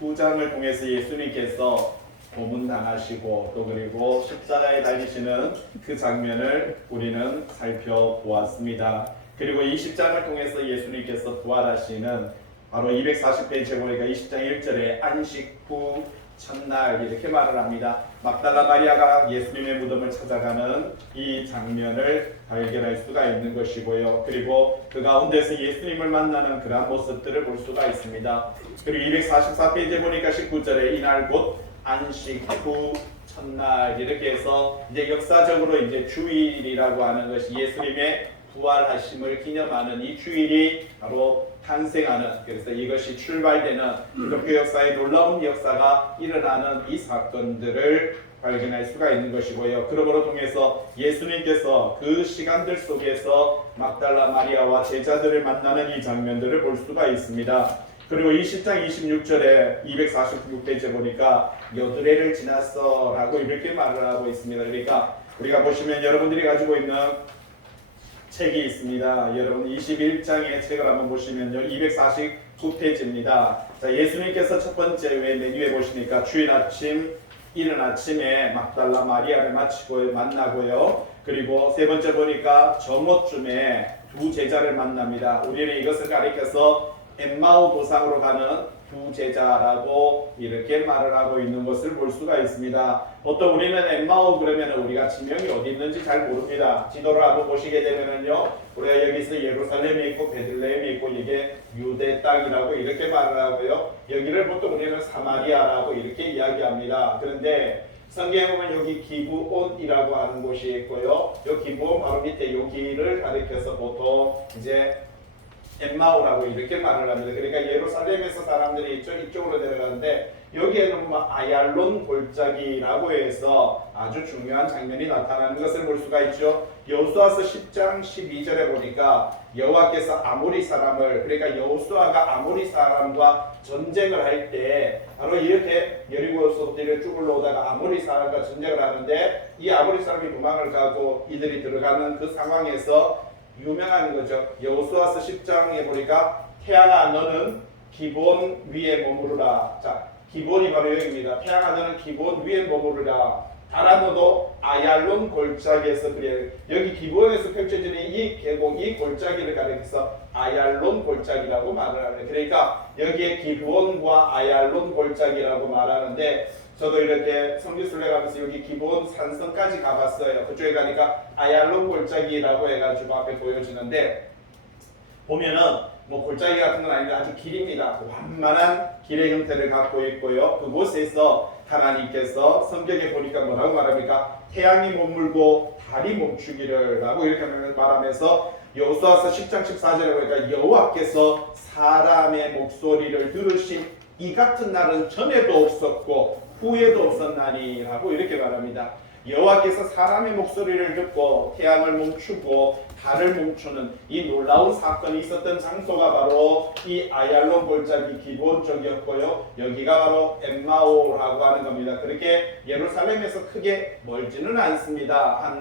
19장을 통해서 예수님께서 고문당하시고 또 그리고 십자가에 달리시는 그 장면을 우리는 살펴보았습니다. 그리고 이 십자가를 통해서 예수님께서 부활하시는 바로 240페이지에 보니까 20장 1절에 안식 후 첫날 이렇게 말을 합니다. 막달라 마리아가 예수님의 무덤을 찾아가는 이 장면을 발견할 수가 있는 것이고요. 그리고 그 가운데서 예수님을 만나는 그러한 모습들을 볼 수가 있습니다. 그리고 244페이지에 보니까 19절에 이날 곧 안식 후 첫날 이렇게 해서 이제 역사적으로 이제 주일이라고 하는 것이 예수님의 부활하심을 기념하는 이 주일이 바로 탄생하는, 그래서 이것이 출발되는 기독교 역사의 놀라운 역사가 일어나는 이 사건들을 발견할 수가 있는 것이고요. 그러므로 통해서 예수님께서 그 시간들 속에서 막달라 마리아와 제자들을 만나는 이 장면들을 볼 수가 있습니다. 그리고 20장 26절에 246페이지에 보니까 여드레를 지났어 라고 이렇게 말을 하고 있습니다. 그러니까 우리가 보시면 여러분들이 가지고 있는 책이 있습니다. 여러분 21장의 책을 한번 보시면요, 249페이지입니다. 자, 예수님께서 첫 번째 메뉴에 보시니까 주일 아침, 이른 아침에 막달라 마리아를 만나고요. 그리고 세 번째 보니까 정오쯤에 두 제자를 만납니다. 우리는 이것을 가리켜서 엠마오 도상으로 가는 두 제자라고 이렇게 말을 하고 있는 것을 볼 수가 있습니다. 보통 우리는 엠마오 그러면 우리가 지명이 어디 있는지 잘 모릅니다. 지도를 한번 보시게 되면은요, 우리가 여기서 예루살렘이 있고 베들레헴이 있고 이게 유대 땅이라고 이렇게 말을 하고요. 여기를 보통 우리는 사마리아라고 이렇게 이야기합니다. 그런데 성경에 보면 여기 기브온이라고 하는 곳이 있고요. 이 기브온 바로 밑에 여기를 가리켜서 보통 이제 엠마오라고 이렇게 말을 합니다. 그러니까 예루살렘에서 사람들이 이쪽으로 내려가는데 여기에는 아얄론 골짜기라고 해서 아주 중요한 장면이 나타나는 것을 볼 수가 있죠. 여호수아서 10장 12절에 보니까 여호와께서 아모리 사람을, 그러니까 여호수아가 아모리 사람과 전쟁을 할 때 바로 이렇게 여리고에서부터 이렇게 쭉 올라오다가 아모리 사람과 전쟁을 하는데 이 아모리 사람이 도망을 가고 이들이 들어가는 그 상황에서 유명한 거죠. 여호수아서 10장에 보니까 태양아 너는 기본 위에 머무르라. 자, 기본이 바로 여기입니다. 태양아 너는 기본 위에 머무르라. 달아 너도 아얄론 골짜기에서 그래. 여기 기본에서 펼쳐지는 이 계곡, 이 골짜기를 가리켜서 아얄론 골짜기라고 말을 합니다. 그러니까 여기에 기본과 아얄론 골짜기라고 말하는데 저도 이렇게 성지순례 가면서 여기 기본 산성까지 가봤어요. 그쪽에 가니까 아얄론 골짜기라고 해가지고 앞에 보여지는데 보면은 뭐 골짜기 같은 건 아닌데 아주 길입니다. 완만한 길의 형태를 갖고 있고요. 그곳에서 하나님께서 성경에 보니까 뭐라고 말합니까? 태양이 머물고 달이 멈추기를 라고 이렇게 말하면서 여호수아서 10장 14절에 보니까 여호와께서 사람의 목소리를 들으신 이 같은 날은 전에도 없었고 후에도 없었나니 라고 이렇게 말합니다. 여호와께서 사람의 목소리를 듣고 태양을 멈추고 달을 멈추는 이 놀라운 사건이 있었던 장소가 바로 이 아얄론 골짜기 기본 쪽이었고요. 여기가 바로 엠마오라고 하는 겁니다. 그렇게 예루살렘에서 크게 멀지는 않습니다.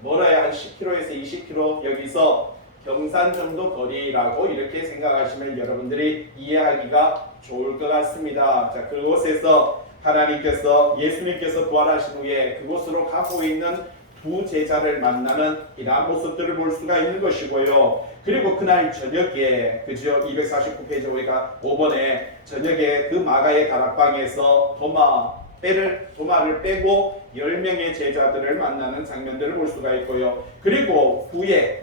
멀어야 한 10km에서 20km 여기서 경산 정도 거리라고 이렇게 생각하시면 여러분들이 이해하기가 좋을 것 같습니다. 자, 그곳에서 하나님께서 예수님께서 부활하신 후에 그곳으로 가고 있는 두 제자를 만나는 이러한 모습들을 볼 수가 있는 것이고요. 그리고 그날 저녁에 그죠 249페이지 우리가 5번에 저녁에 그 마가의 다락방에서 도마를 빼고 10명의 제자들을 만나는 장면들을 볼 수가 있고요. 그리고 후에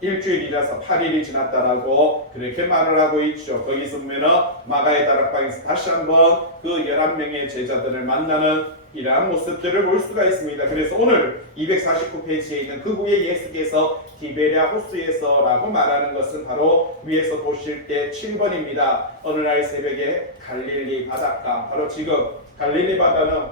일주일이라서 8일이 지났다라고 그렇게 말을 하고 있죠. 거기서 보면은 마가의 다락방에서 다시 한번 그 11명의 제자들을 만나는 이러한 모습들을 볼 수가 있습니다. 그래서 오늘 249페이지에 있는 그 후에 예수께서 디베랴 호수에서 라고 말하는 것은 바로 위에서 보실 때 7번입니다. 어느 날 새벽에 갈릴리 바닷가, 바로 지금 갈릴리 바다는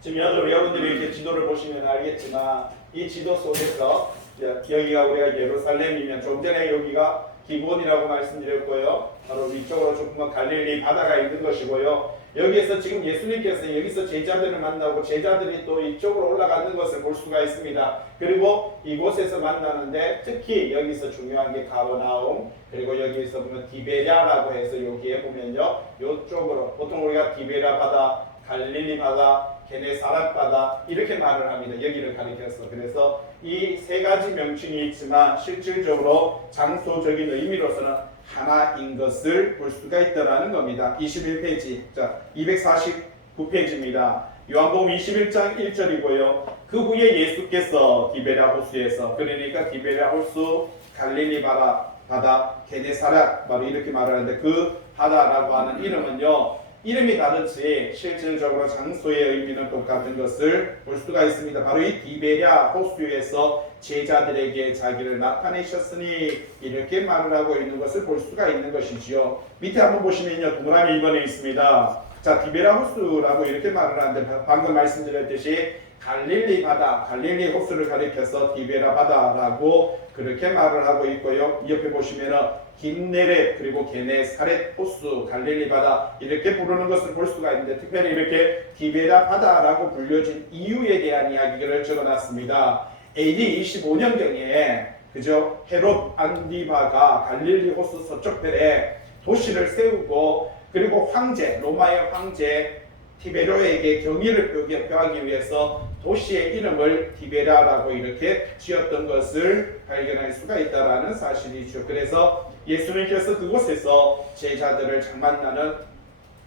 지금 여러분들이 이렇게 지도를 보시면 알겠지만 이 지도 속에서 여기가 우리가 예루살렘이면 좀 전에 여기가 기본이라고 말씀드렸고요. 바로 위쪽으로 조금만 갈릴리 바다가 있는 것이고요. 여기에서 지금 예수님께서 여기서 제자들을 만나고 제자들이 또 이쪽으로 올라가는 것을 볼 수가 있습니다. 그리고 이곳에서 만나는데 특히 여기서 중요한 게 가버나움, 그리고 여기에서 보면 디베랴라고 해서 여기에 보면요, 이쪽으로 보통 우리가 디베랴 바다, 갈릴리 바다, 게네사렛 바다 이렇게 말을 합니다. 여기를 가리켜서. 그래서 이 세 가지 명칭이 있지만 실질적으로 장소적인 의미로서는 하나인 것을 볼 수가 있다라는 겁니다. 21페이지, 자 249페이지입니다. 요한복음 21장 1절이고요. 그 후에 예수께서 디베랴 호수에서, 그러니까 디베랴 호수, 갈릴리 바다, 게네사렛 바로 이렇게 말하는데 그 바다라고 하는 이름은요, 이름이 다르지 실질적으로 장소의 의미는 똑같은 것을 볼 수가 있습니다. 바로 이 디베랴 호수에서 제자들에게 자기를 나타내셨으니 이렇게 말을 하고 있는 것을 볼 수가 있는 것이지요. 밑에 한번 보시면요, 동그라미 2번에 있습니다. 자, 디베랴 호수라고 이렇게 말을 하는데 방금 말씀드렸듯이 갈릴리 바다, 갈릴리 호수를 가리켜서 디베랴 바다라고 그렇게 말을 하고 있고요. 옆에 보시면은 긴네렛 그리고 게네사렛 호수, 갈릴리 바다 이렇게 부르는 것을 볼 수가 있는데 특별히 이렇게 디베랴 바다라고 불려진 이유에 대한 이야기를 적어놨습니다. AD 25년경에 그죠? 헤롯 안디바가 갈릴리 호수 서쪽편에 도시를 세우고 그리고 황제, 로마의 황제 티베료에게 경의를 표하기 위해서 도시의 이름을 디베랴라고 이렇게 지었던 것을 발견할 수가 있다는 사실이죠. 그래서 예수님께서 그곳에서 제자들을 만나는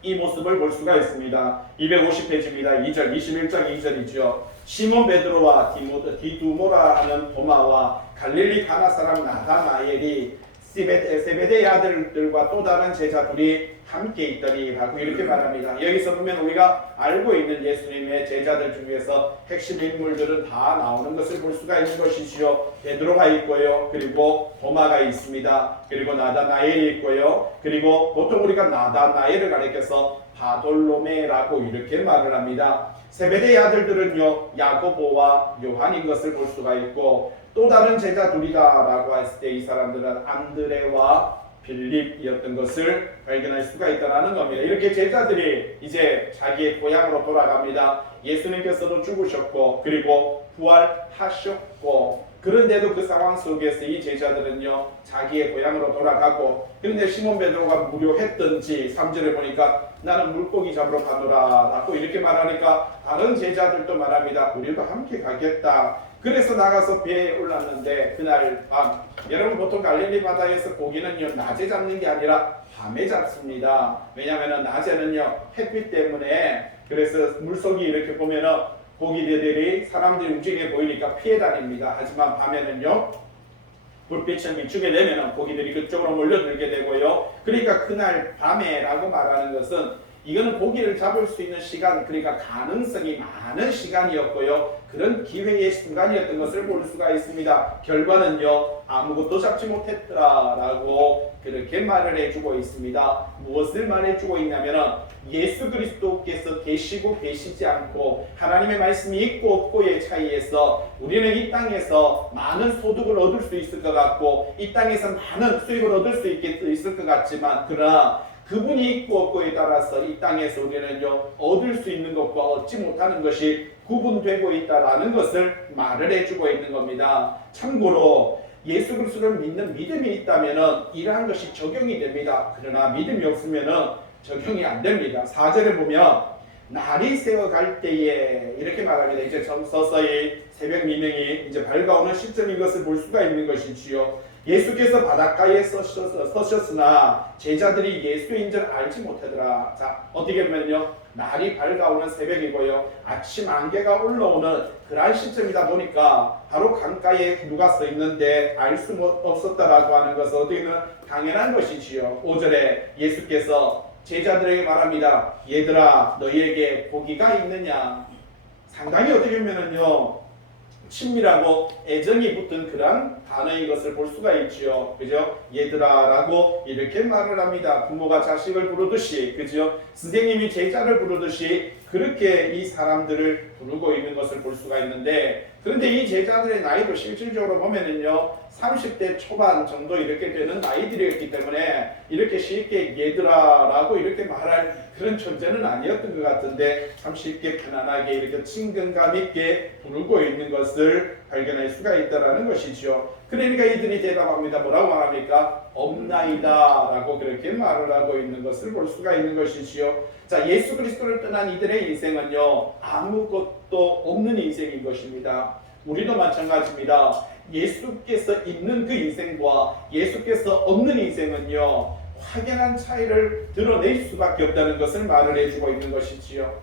이 모습을 볼 수가 있습니다. 250페이지입니다. 2절, 21장 2절이죠. 시몬 베드로와 디두모라 하는 도마와 갈릴리 가나 사람 나다나엘이 세베대의 아들들과 또 다른 제자들이 함께 있더니 라고 이렇게 말합니다. 여기서 보면 우리가 알고 있는 예수님의 제자들 중에서 핵심 인물들은 다 나오는 것을 볼 수가 있는 것이지요. 베드로가 있고요. 그리고 도마가 있습니다. 그리고 나다나엘이 있고요. 그리고 보통 우리가 나다나엘을 가리켜서 바돌로메라고 이렇게 말을 합니다. 세베대의 아들들은요, 야고보와 요한인 것을 볼 수가 있고 또 다른 제자 둘이다라고 했을 때 이 사람들은 안드레와 빌립이었던 것을 발견할 수가 있다는 겁니다. 이렇게 제자들이 이제 자기의 고향으로 돌아갑니다. 예수님께서도 죽으셨고 그리고 부활하셨고 그런데도 그 상황 속에서 이 제자들은요 자기의 고향으로 돌아가고 그런데 시몬 베드로가 무료했던지 3절에 보니까 나는 물고기 잡으러 가노라 라고 이렇게 말하니까 다른 제자들도 말합니다. 우리도 함께 가겠다. 그래서 나가서 배에 올랐는데 그날 밤 여러분 보통 갈릴리 바다에서 고기는요 낮에 잡는 게 아니라 밤에 잡습니다. 왜냐하면 낮에는요 햇빛 때문에 그래서 물속이 이렇게 보면은 고기들이 사람들이 움직이게 보이니까 피해 다닙니다. 하지만 밤에는요 불빛을 비추게 되면 고기들이 그쪽으로 몰려들게 되고요. 그러니까 그날 밤에라고 말하는 것은 이거는 고기를 잡을 수 있는 시간, 그러니까 가능성이 많은 시간이었고요. 그런 기회의 순간이었던 것을 볼 수가 있습니다. 결과는요, 아무것도 잡지 못했다라고 그렇게 말을 해주고 있습니다. 무엇을 말해주고 있냐면 예수 그리스도께서 계시고 계시지 않고 하나님의 말씀이 있고 없고의 차이에서 우리는 이 땅에서 많은 소득을 얻을 수 있을 것 같고 이 땅에서 많은 수익을 얻을 수 있을 것 같지만 그러나 그분이 있고 없고에 따라서 이 땅에서 우리는요 얻을 수 있는 것과 얻지 못하는 것이 구분되고 있다라는 것을 말을 해주고 있는 겁니다. 참고로 예수 그리스도를 믿는 믿음이 있다면은 이러한 것이 적용이 됩니다. 그러나 믿음이 없으면은 적용이 안 됩니다. 4절에 보면 날이 새어갈 때에 이렇게 말합니다. 이제 서서히 새벽 미명이 이제 밝아오는 시점인 것을 볼 수가 있는 것이지요. 예수께서 바닷가에 서셨으나 제자들이 예수인 줄 알지 못하더라. 자, 어떻게 보면요 날이 밝아오는 새벽이고요 아침 안개가 올라오는 그러한 시점이다 보니까 바로 강가에 누가 서 있는데 알 수 없었다라고 하는 것은 어떻게 보면 당연한 것이지요. 5절에 예수께서 제자들에게 말합니다. 얘들아 너희에게 고기가 있느냐. 상당히 어떻게 보면은요 친밀하고 애정이 붙은 그런 단어인 것을 볼 수가 있지요. 그죠? 얘들아 라고 이렇게 말을 합니다. 부모가 자식을 부르듯이, 그죠? 선생님이 제자를 부르듯이 그렇게 이 사람들을 부르고 있는 것을 볼 수가 있는데, 그런데 이 제자들의 나이도 실질적으로 보면은요 30대 초반 정도 이렇게 되는 나이들이었기 때문에 이렇게 쉽게 얘들아라고 이렇게 말할 그런 존재는 아니었던 것 같은데 참 쉽게 편안하게 이렇게 친근감 있게 부르고 있는 것을 발견할 수가 있다라는 것이죠. 그러니까 이들이 대답합니다. 뭐라고 말합니까? 없나이다 라고 그렇게 말을 하고 있는 것을 볼 수가 있는 것이지요. 자, 예수 그리스도를 떠난 이들의 인생은요, 아무것도 없는 인생인 것입니다. 우리도 마찬가지입니다. 예수께서 있는 그 인생과 예수께서 없는 인생은요, 확연한 차이를 드러낼 수밖에 없다는 것을 말을 해주고 있는 것이지요.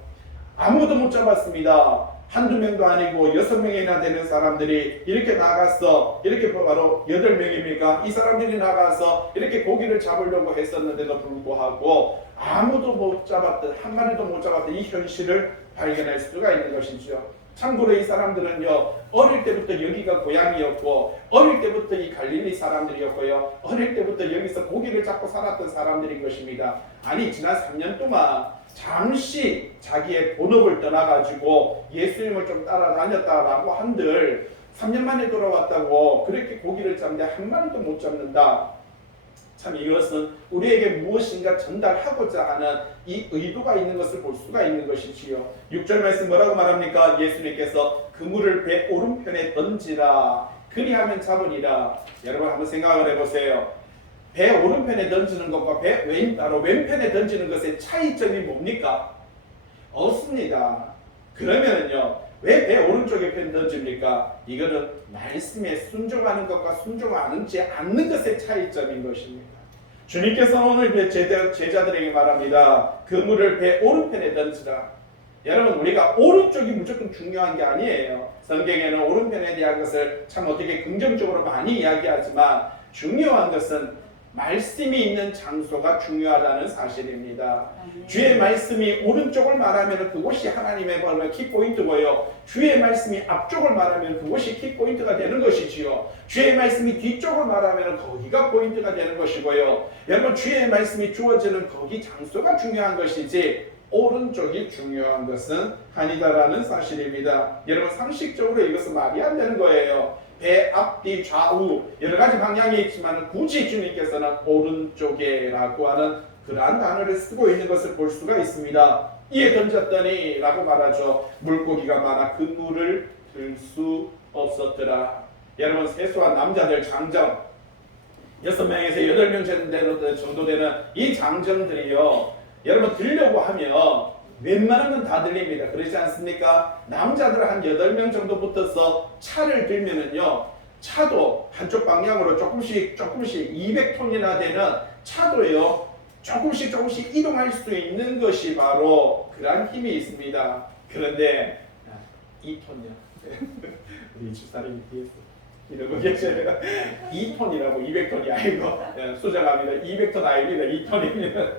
아무도 못 잡았습니다. 한두 명도 아니고 6명이나 되는 사람들이 이렇게 나가서, 이렇게 바로 8명입니까? 이 사람들이 나가서 이렇게 고기를 잡으려고 했었는데도 불구하고 아무도 못 잡았던, 한 마리도 못 잡았던 이 현실을 발견할 수가 있는 것이죠. 참고로 이 사람들은요, 어릴 때부터 여기가 고향이었고, 어릴 때부터 이 갈릴리 사람들이었고요, 어릴 때부터 여기서 고기를 잡고 살았던 사람들인 것입니다. 아니, 지난 3년 동안 잠시 자기의 본업을 떠나가지고 예수님을 좀 따라다녔다라고 한들 3년 만에 돌아왔다고 그렇게 고기를 잡는데 한 마리도 못 잡는다. 참 이것은 우리에게 무엇인가 전달하고자 하는 이 의도가 있는 것을 볼 수가 있는 것이지요. 6절 말씀 뭐라고 말합니까? 예수님께서 그물을 배 오른편에 던지라 그리하면 잡으리라. 여러분 한번 생각을 해보세요. 배 오른편에 던지는 것과 바로 왼편에 던지는 것의 차이점이 뭡니까? 없습니다. 그러면은요, 왜 배 오른쪽에 편 던집니까? 이거는 말씀에 순종하는 것과 순종하지 않는 것의 차이점인 것입니다. 주님께서 오늘 제자들에게 말합니다. 그물을 배 오른편에 던지라. 여러분, 우리가 오른쪽이 무조건 중요한 게 아니에요. 성경에는 오른편에 대한 것을 참 어떻게 긍정적으로 많이 이야기하지만 중요한 것은 말씀이 있는 장소가 중요하다는 사실입니다. 주의 말씀이 오른쪽을 말하면 그곳이 하나님의 키포인트고요. 주의 말씀이 앞쪽을 말하면 그곳이 키포인트가 되는 것이지요. 주의 말씀이 뒤쪽을 말하면 거기가 포인트가 되는 것이고요. 여러분, 주의 말씀이 주어지는 거기 장소가 중요한 것이지 오른쪽이 중요한 것은 아니다라는 사실입니다. 여러분, 상식적으로 이것은 말이 안 되는 거예요. 배 앞뒤 좌우 여러 가지 방향이 있지만 굳이 주님께서는 오른쪽에라고 하는 그러한 단어를 쓰고 있는 것을 볼 수가 있습니다. 이에 던졌더니 라고 말하죠. 물고기가 많아 그물을 들 수 없었더라. 여러분, 세수한 남자들 장정 6명에서 8명 정도 되는 이 장정들이요, 여러분 들려고 하면 웬만하면 다 들립니다. 그렇지 않습니까? 남자들 한 8명 정도 붙어서 차를 들면은요, 차도 한쪽 방향으로 조금씩 200톤이나 되는 차도요, 조금씩 이동할 수 있는 것이 바로 그러한 힘이 있습니다. 그런데 2톤이요. 우리 집사람이 뒤에서 이러고 계셔요. 2톤이라고 200톤이 아니고, 수정합니다. 200톤 아닙니다. 2톤입니다.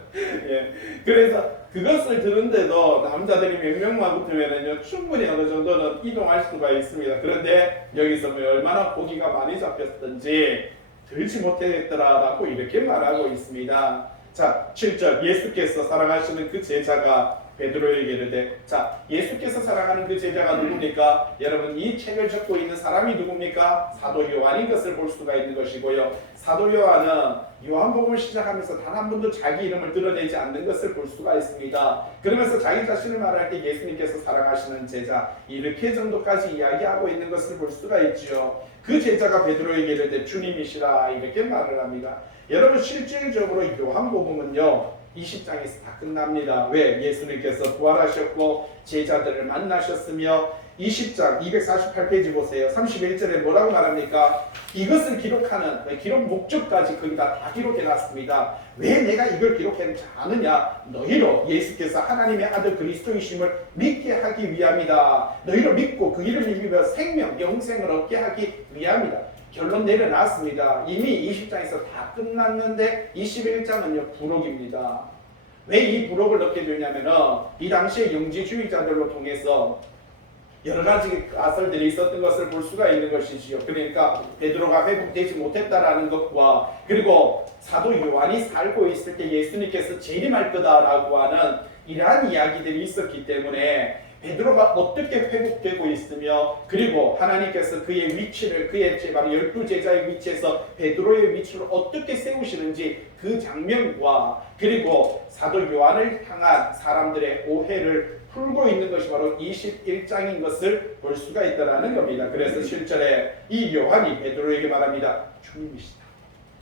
예. 그래서 그것을 드는데도 남자들이 몇 명만 붙으면은요, 충분히 어느 정도는 이동할 수가 있습니다. 그런데 여기서 얼마나 고기가 많이 잡혔던지 들지 못했더라라고 이렇게 말하고 있습니다. 자, 7절 예수께서 사랑하시는 그 제자가 베드로에게 이르되, 자, 예수께서 사랑하는 그 제자가 누굽니까? 여러분, 이 책을 적고 있는 사람이 누굽니까? 사도 요한인 것을 볼 수가 있는 것이고요. 사도 요한은 요한복음을 시작하면서 단 한 번도 자기 이름을 드러내지 않는 것을 볼 수가 있습니다. 그러면서 자기 자신을 말할 때 예수님께서 사랑하시는 제자 이렇게 정도까지 이야기하고 있는 것을 볼 수가 있지요. 그 제자가 베드로에게 이르되 주님이시라 이렇게 말을 합니다. 여러분, 실질적으로 요한복음은요 20장에서 다 끝납니다. 왜? 예수님께서 부활하셨고 제자들을 만나셨으며 20장 248페이지 보세요. 31절에 뭐라고 말합니까? 이것을 기록하는 기록 목적까지 거기다 다 기록해 놨습니다. 왜 내가 이걸 기록했는지 아느냐? 너희로 예수께서 하나님의 아들 그리스도이심을 믿게 하기 위함이다. 너희로 믿고 그 이름을 믿으며 생명, 영생을 얻게 하기 위함이다. 결론 내려놨습니다. 이미 20장에서 다 끝났는데 21장은요 부록입니다. 왜 이 부록을 넣게 되냐면은 이 당시에 영지주의자들로 통해서 여러 가지 가설들이 있었던 것을 볼 수가 있는 것이지요. 그러니까 베드로가 회복되지 못했다라는 것과 그리고 사도 요한이 살고 있을 때 예수님께서 재림할 거다라고 하는 이러한 이야기들이 있었기 때문에 베드로가 어떻게 회복되고 있으며 그리고 하나님께서 그의 위치를 그의 바로 12제자의 위치에서 베드로의 위치를 어떻게 세우시는지 그 장면과 그리고 사도 요한을 향한 사람들의 오해를 풀고 있는 것이 바로 21장인 것을 볼 수가 있다는 겁니다. 그래서 7절에 이 요한이 베드로에게 말합니다. 주님이시다.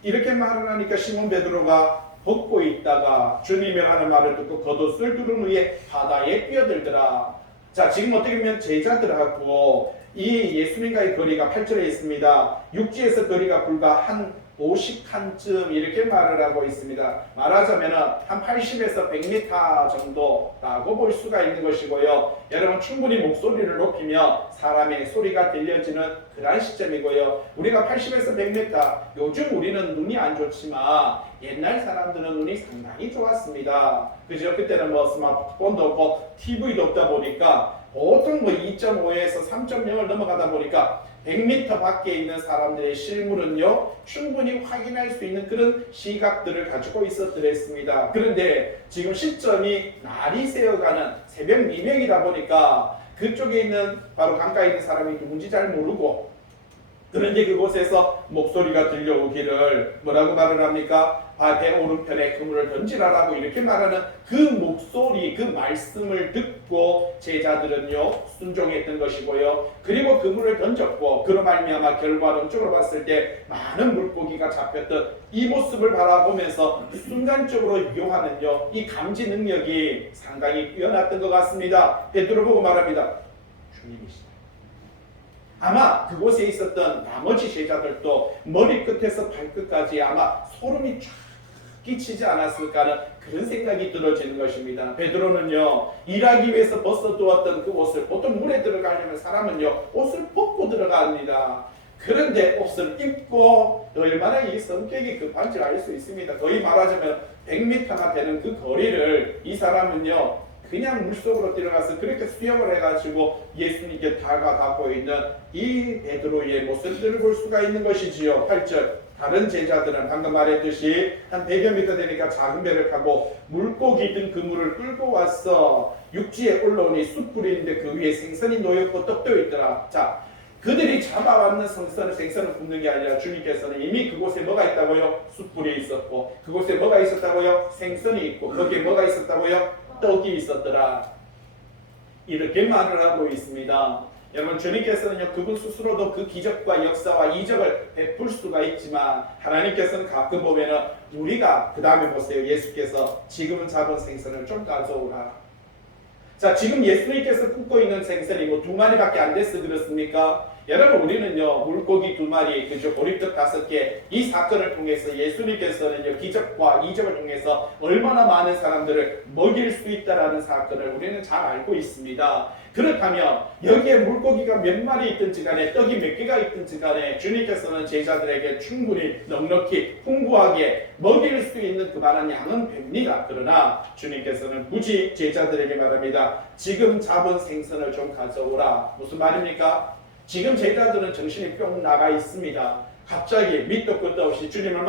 이렇게 말을 하니까 시몬 베드로가 벗고 있다가 주님이 하는 말을 듣고 겉옷을 두른 후에 바다에 뛰어들더라. 자, 지금 어떻게 보면 제자들하고 이 예수님과의 거리가 8절에 있습니다. 육지에서 거리가 불과 한 50칸쯤 이렇게 말을 하고 있습니다. 말하자면 한 80에서 100m 정도라고 볼 수가 있는 것이고요. 여러분 충분히 목소리를 높이며 사람의 소리가 들려지는 그러한 시점이고요. 우리가 80에서 100m, 요즘 우리는 눈이 안 좋지만 옛날 사람들은 눈이 상당히 좋았습니다. 그죠? 그때는 뭐 스마트폰도 없고 TV도 없다 보니까 보통 뭐 2.5에서 3.0을 넘어가다 보니까 100m 밖에 있는 사람들의 실물은요 충분히 확인할 수 있는 그런 시각들을 가지고 있었더랬습니다. 그런데 지금 시점이 날이 새어가는 새벽 미명이다 보니까 그쪽에 있는 바로 강가에 있는 사람이 누군지 잘 모르고 그런데 그곳에서 목소리가 들려오기를 뭐라고 말을 합니까? 배 오른편에 그물을 던지라라고 이렇게 말하는 그 목소리, 그 말씀을 듣고 제자들은요 순종했던 것이고요. 그리고 그물을 던졌고 그로 말미암아 결과론적으로 봤을 때 많은 물고기가 잡혔던 이 모습을 바라보면서 순간적으로 요한은요 이 감지 능력이 상당히 뛰어났던 것 같습니다. 베드로 보고 말합니다. 주님이시다. 아마 그곳에 있었던 나머지 제자들도 머리끝에서 발끝까지 아마 소름이 쫙 끼치지 않았을까 하는 그런 생각이 들어지는 것입니다. 베드로는요 일하기 위해서 벗어두었던 그 옷을 보통 물에 들어가려면 사람은요 옷을 벗고 들어갑니다. 그런데 옷을 입고 얼마나 이 성격이 급한지 알 수 있습니다. 거의 말하자면 100m나 되는 그 거리를 이 사람은요 그냥 물속으로 들어가서 그렇게 수영을 해가지고 예수님께 다가가고 있는 이 베드로의 모습들을 볼 수가 있는 것이지요. 8절 다른 제자들은 방금 말했듯이 한 100여 미터 되니까 작은 배를 타고 물고기 든 그물을 끌고 왔어. 육지에 올라오니 숯불인데 그 위에 생선이 놓였고 떡도 있더라. 자, 그들이 잡아왔는 생선을 굽는 게 아니라 주님께서는 이미 그곳에 뭐가 있다고요? 숯불이 있었고 그곳에 뭐가 있었다고요? 생선이 있고 거기에 뭐가 있었다고요? 떡이 있었더라. 이렇게 말을 하고 있습니다. 여러분 주님께서는요 그분 스스로도 그 기적과 역사와 이적을 베풀 수가 있지만 하나님께서는 가끔 보면은 우리가 그 다음에 보세요. 예수께서 지금은 잡은 생선을 좀 가져오라. 자, 지금 예수님께서 굽고 있는 생선이 뭐 2마리밖에 안 돼서 그렇습니까? 여러분 우리는요 물고기 2마리 그죠 보리떡 5개 이 사건을 통해서 예수님께서는요 기적과 이적을 통해서 얼마나 많은 사람들을 먹일 수 있다라는 사건을 우리는 잘 알고 있습니다. 그렇다면 여기에 물고기가 몇 마리 있든지 간에 떡이 몇 개가 있든지 간에 주님께서는 제자들에게 충분히 넉넉히 풍부하게 먹일 수 있는 그만한 양은 됩니다. 그러나 주님께서는 굳이 제자들에게 말합니다. 지금 잡은 생선을 좀 가져오라. 무슨 말입니까? 지금 제자들은 정신이 뿅 나가 있습니다. 갑자기 밑도 끝도 없이 주님을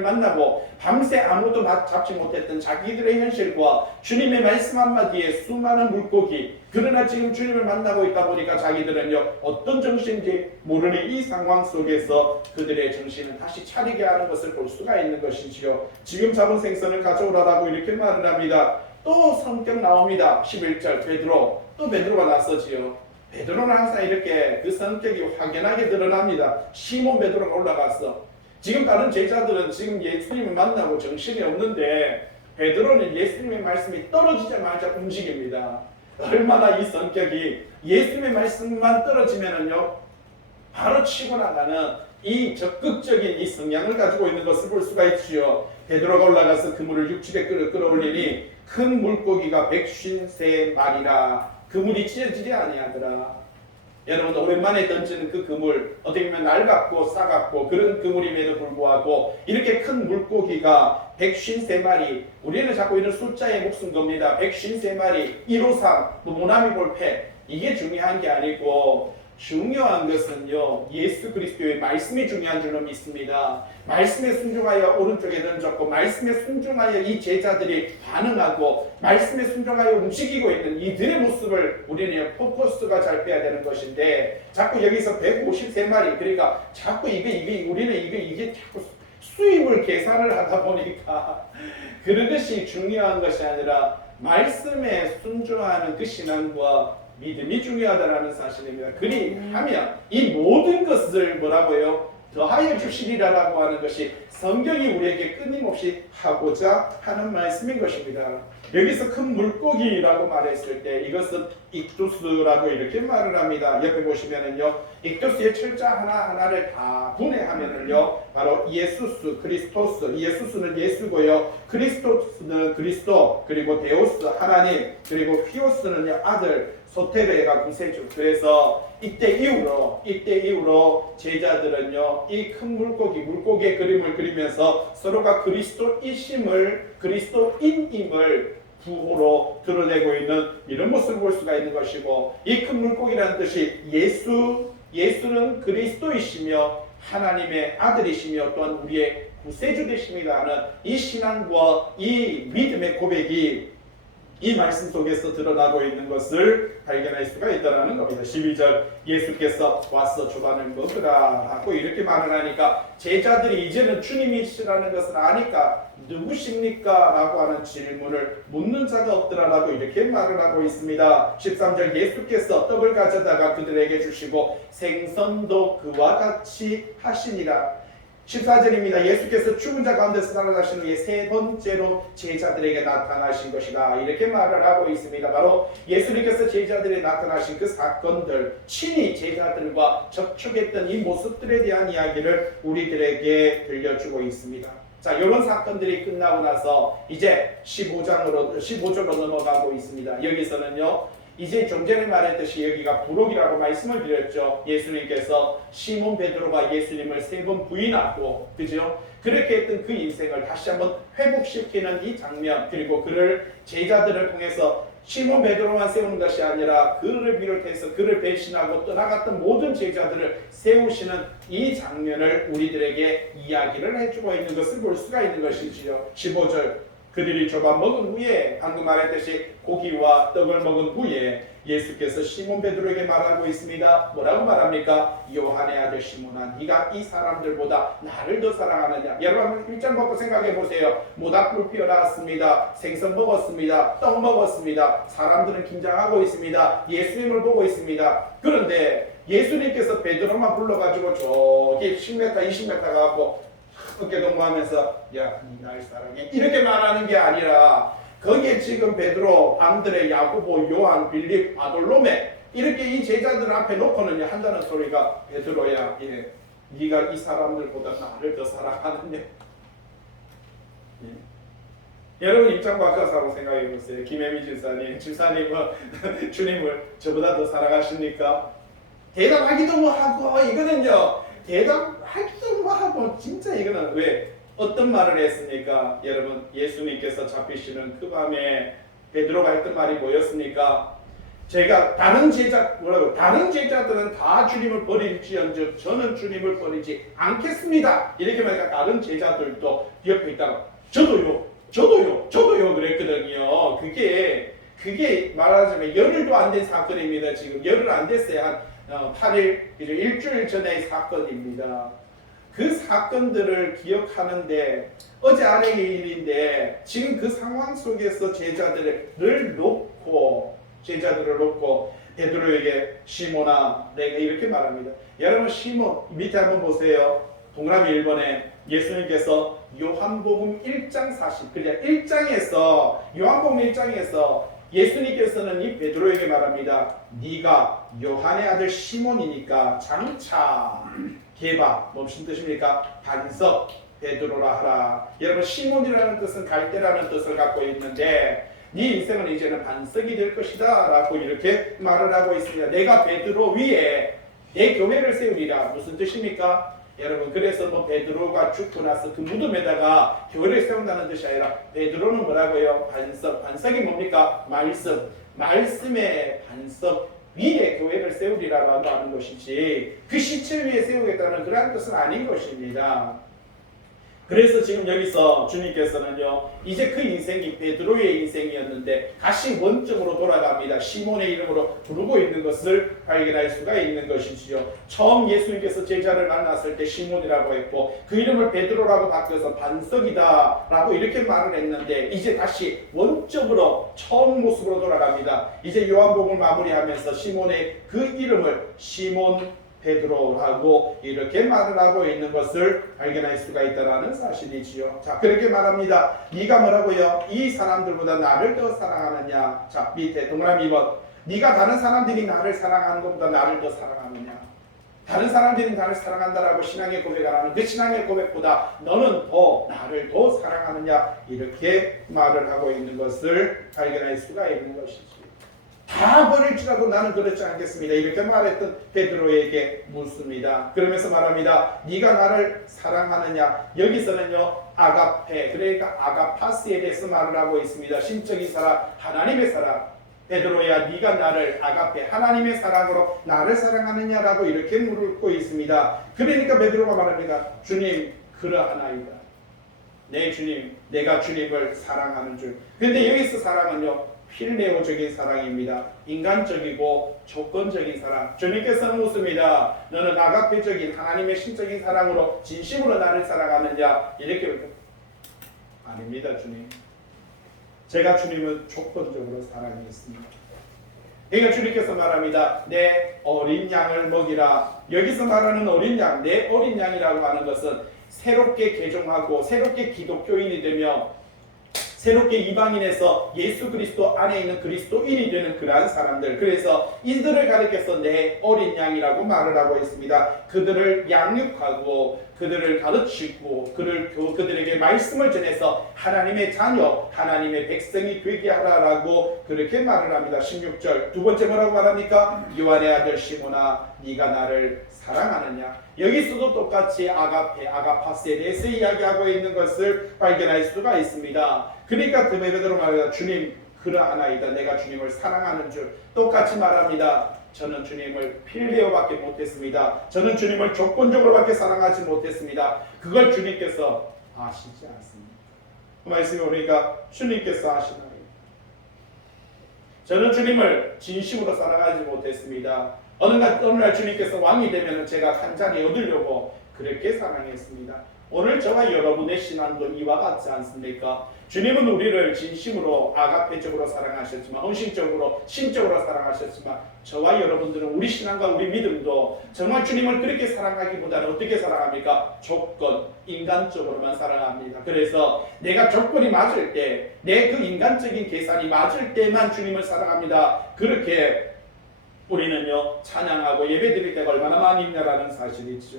만나고 밤새 아무도 잡지 못했던 자기들의 현실과 주님의 말씀 한마디에 수많은 물고기 그러나 지금 주님을 만나고 있다 보니까 자기들은요 어떤 정신인지 모르는 이 상황 속에서 그들의 정신을 다시 차리게 하는 것을 볼 수가 있는 것이지요. 지금 잡은 생선을 가져오라라고 이렇게 말을 합니다. 또 성격 나옵니다. 11절 베드로가 나서지요. 베드로는 항상 이렇게 그 성격이 확연하게 드러납니다. 시몬 베드로가 올라갔어. 지금 다른 제자들은 지금 예수님을 만나고 정신이 없는데 베드로는 예수님의 말씀이 떨어지자마자 움직입니다. 얼마나 이 성격이 예수님의 말씀만 떨어지면은요 바로 치고 나가는 이 적극적인 이 성향을 가지고 있는 것을 볼 수가 있지요. 베드로가 올라가서 그물을 육지에 끌어올리니 큰 물고기가 153마리라. 그물이 찢어지지 아니하더라. 여러분 오랜만에 던지는 그 그물 어떻게 보면 낡았고 싸갔고 그런 그물임에도 불구하고 이렇게 큰 물고기가 153마리 우리는 자꾸 이런 숫자에 목숨 겁니다. 153마리 153 모나미 볼패 이게 중요한 게 아니고 중요한 것은요, 예수 그리스도의 말씀이 중요한 줄로 믿습니다. 말씀에 순종하여 오른쪽에 던졌고, 말씀에 순종하여 이 제자들이 반응하고, 말씀에 순종하여 움직이고 있는 이들의 모습을 우리는 포커스가 잘 빼야 되는 것인데, 자꾸 여기서 153마리, 그러니까 자꾸 우리는 이게 자꾸 수입을 계산을 하다 보니까 그런 것이 중요한 것이 아니라 말씀에 순종하는 그 신앙과 믿음이 중요하다는 사실입니다. 그리하면 이 모든 것을 뭐라고요? 더하여 주시리라고 하는 것이 성경이 우리에게 끊임없이 하고자 하는 말씀인 것입니다. 여기서 큰 물고기라고 말했을 때 이것은 익두스라고 이렇게 말을 합니다. 옆에 보시면은요, 익두스의 철자 하나하나를 다 분해하면은요, 바로 예수스, 크리스토스, 예수스는 예수고요, 크리스토스는 그리스도, 그리고 데오스 하나님, 그리고 휘오스는요 아들, 소테베가 구세주. 그래서 이때 이후로 제자들은요 이 큰 물고기의 그림을 그리면서 서로가 그리스도인임을 부호로 드러내고 있는 이런 모습을 볼 수가 있는 것이고, 이 큰 물고기라는 뜻이 예수는 그리스도이시며 하나님의 아들이시며 또한 우리의 구세주 되십니다 하는 이 신앙과 이 믿음의 고백이 이 말씀 속에서 드러나고 있는 것을 발견할 수가 있다는 겁니다. 12절 예수께서 와서 주반을 먹으라 하고 이렇게 말을 하니까 제자들이 이제는 주님이시라는 것을 아니까 누구십니까? 라고 하는 질문을 묻는 자가 없더라라고 이렇게 말을 하고 있습니다. 13절 예수께서 떡을 가져다가 그들에게 주시고 생선도 그와 같이 하시니라. 14절입니다. 예수께서 죽은 자 가운데서 살아나신 후에 세 번째로 제자들에게 나타나신 것이다. 이렇게 말을 하고 있습니다. 바로 예수님께서 제자들에게 나타나신 그 사건들, 친히 제자들과 접촉했던 이 모습들에 대한 이야기를 우리들에게 들려주고 있습니다. 자, 이런 사건들이 끝나고 나서 이제 15절로 넘어가고 있습니다. 여기서는요, 이제 좀 전에 말했듯이 여기가 부록이라고 말씀을 드렸죠. 예수님께서 시몬 베드로가 예수님을 3번 부인하고, 그죠? 그렇게 했던 그 인생을 다시 한번 회복시키는 이 장면, 그리고 그를 제자들을 통해서 시몬 베드로만 세우는 것이 아니라 그를 비롯해서 그를 배신하고 떠나갔던 모든 제자들을 세우시는 이 장면을 우리들에게 이야기를 해주고 있는 것을 볼 수가 있는 것이지요. 15절 그들이 조반 먹은 후에, 방금 말했듯이 고기와 떡을 먹은 후에 예수께서 시몬 베드로에게 말하고 있습니다. 뭐라고 말합니까? 요한의 아들 시몬아, 네가 이 사람들보다 나를 더 사랑하느냐? 여러분 1장 먹고 생각해 보세요. 모닥불 피어나왔습니다. 생선 먹었습니다. 떡 먹었습니다. 사람들은 긴장하고 있습니다. 예수님을 보고 있습니다. 그런데 예수님께서 베드로만 불러가지고 저기 10m, 20m 가고 어깨 동무하면서 야, 날 사랑해 이렇게 말하는 게 아니라, 거기에 지금 베드로, 안드레, 야고보, 요한, 빌립, 바돌로메 이렇게 이 제자들 앞에 놓고는 한다는 소리가, 베드로야, 네가 이 사람들보다 나를 더 사랑하느냐? 여러분 입장 바꿔서 생각해 보세요. 김혜미 집사님은 주님을 저보다 더 사랑하십니까? 대답하기도 뭐하고, 이거는요 대답하기도 뭐하고, 진짜 이거는 왜 어떤 말을 했습니까? 여러분, 예수님께서 잡히시는 그 밤에 베드로가 했던 말이 뭐였습니까? 제가 다른 제자들은 다 주님을 버릴지언정 저는 주님을 버리지 않겠습니다. 이렇게 말하니까 다른 제자들도 옆에 있다가 저도요 그랬거든요. 그게 말하자면 열흘도 안 된 사건입니다. 지금 열흘 안 됐어요. 한 8일, 일주일 전의 사건입니다. 그 사건들을 기억하는데, 어제 아래의 일인데, 지금 그 상황 속에서 제자들을 놓고 베드로에게 시몬아, 내가 이렇게 말합니다. 여러분, 시몬 밑에 한번 보세요. 동그라미 1번에 예수님께서 요한복음 1장 40, 그러니까 1장에서 요한복음 1장에서 예수님께서는 이 베드로에게 말합니다. 네가 요한의 아들 시몬이니까 장차 개바, 무슨 뜻입니까? 반석 베드로라 하라. 여러분, 시몬이라는 뜻은 갈대라는 뜻을 갖고 있는데, 네 인생은 이제는 반석이 될 것이다 라고 이렇게 말을 하고 있습니다. 내가 베드로 위에 내 교회를 세우리라. 무슨 뜻입니까? 여러분, 그래서 뭐 베드로가 죽고 나서 그 무덤에다가 교회를 세운다는 뜻이 아니라, 베드로는 뭐라고요? 반석이 뭡니까? 말씀의 반석 위에 교회를 세우리라고 하는 것이지 그 시체 위에 세우겠다는 그러한 뜻은 아닌 것입니다. 그래서 지금 여기서 주님께서는요, 이제 그 인생이 베드로의 인생이었는데 다시 원점으로 돌아갑니다. 시몬의 이름으로 부르고 있는 것을 발견할 수가 있는 것이지요. 처음 예수님께서 제자를 만났을 때 시몬이라고 했고 그 이름을 베드로라고 바뀌어서 반석이다 라고 이렇게 말을 했는데 이제 다시 원점으로 처음 모습으로 돌아갑니다. 이제 요한복음을 마무리하면서 시몬의 그 이름을 시몬 베드로라고 이렇게 말을 하고 있는 것을 발견할 수가 있다는 사실이지요. 자, 그렇게 말합니다. 네가 뭐라고요? 이 사람들보다 나를 더 사랑하느냐? 자, 밑에 동그라미 2번. 네가 다른 사람들이 나를 사랑하는 것보다 나를 더 사랑하느냐? 다른 사람들이 나를 사랑한다라고 신앙의 고백을 하는 그 신앙의 고백보다 너는 더 나를 더 사랑하느냐? 이렇게 말을 하고 있는 것을 발견할 수가 있는 것이죠. 다 버릴지라도 나는 그렇지 않겠습니다. 이렇게 말했던 베드로에게 묻습니다. 그러면서 말합니다. 네가 나를 사랑하느냐? 여기서는요 아가페, 그러니까 아가파스에 대해서 말을 하고 있습니다. 심적인 사랑, 하나님의 사랑. 베드로야 네가 나를 아가페, 하나님의 사랑으로 나를 사랑하느냐라고 이렇게 물고 있습니다. 그러니까 베드로가 말합니다. 주님 그러하나이다. 네 주님, 내가 주님을 사랑하는 줄. 그런데 여기서 사랑은요 필레오적인 사랑입니다. 인간적이고 조건적인 사랑. 주님께서는 묻습니다. 너는 아가페적인 하나님의 신적인 사랑으로 진심으로 나를 사랑하느냐? 이렇게 아닙니다 주님. 제가 주님을 조건적으로 사랑했습니다. 그러니까 주님께서 말합니다. 내 어린 양을 먹이라. 여기서 말하는 어린 양, 내 어린 양이라고 하는 것은 새롭게 개종하고 새롭게 기독교인이 되며 새롭게 이방인에서 예수 그리스도 안에 있는 그리스도인이 되는 그러한 사람들. 그래서 이들을 가리켜서 내 어린 양이라고 말을 하고 있습니다. 그들을 양육하고 그들을 가르치고 그들에게 말씀을 전해서 하나님의 자녀, 하나님의 백성이 되게 하라라고 그렇게 말을 합니다. 16절 두 번째 뭐라고 말합니까? 요한의 아들 시몬아 네가 나를 사랑하느냐? 여기서도 똑같이 아가페, 아가파스에 대해서 이야기하고 있는 것을 발견할 수가 있습니다. 그러니까 베드로 말합니다. 주님 그러하나이다. 내가 주님을 사랑하는 줄. 똑같이 말합니다. 저는 주님을 필레오밖에 못했습니다. 저는 주님을 조건적으로밖에 사랑하지 못했습니다. 그걸 주님께서 아시지 않습니까? 그 말씀이 오니까 주님께서 아시나요? 저는 주님을 진심으로 사랑하지 못했습니다. 어느 날 주님께서 왕이 되면 제가 한 자리 얻으려고 그렇게 사랑했습니다. 오늘 저와 여러분의 신앙도 이와 같지 않습니까? 주님은 우리를 진심으로 아가페적으로 사랑하셨지만 헌신적으로 신적으로 사랑하셨지만 저와 여러분들은 우리 신앙과 우리 믿음도 정말 주님을 그렇게 사랑하기보다는 어떻게 사랑합니까? 조건, 인간적으로만 사랑합니다. 그래서 내가 조건이 맞을 때, 내 그 인간적인 계산이 맞을 때만 주님을 사랑합니다. 그렇게 우리는요 찬양하고 예배드릴 때가 얼마나 많이 있냐라는 사실이죠.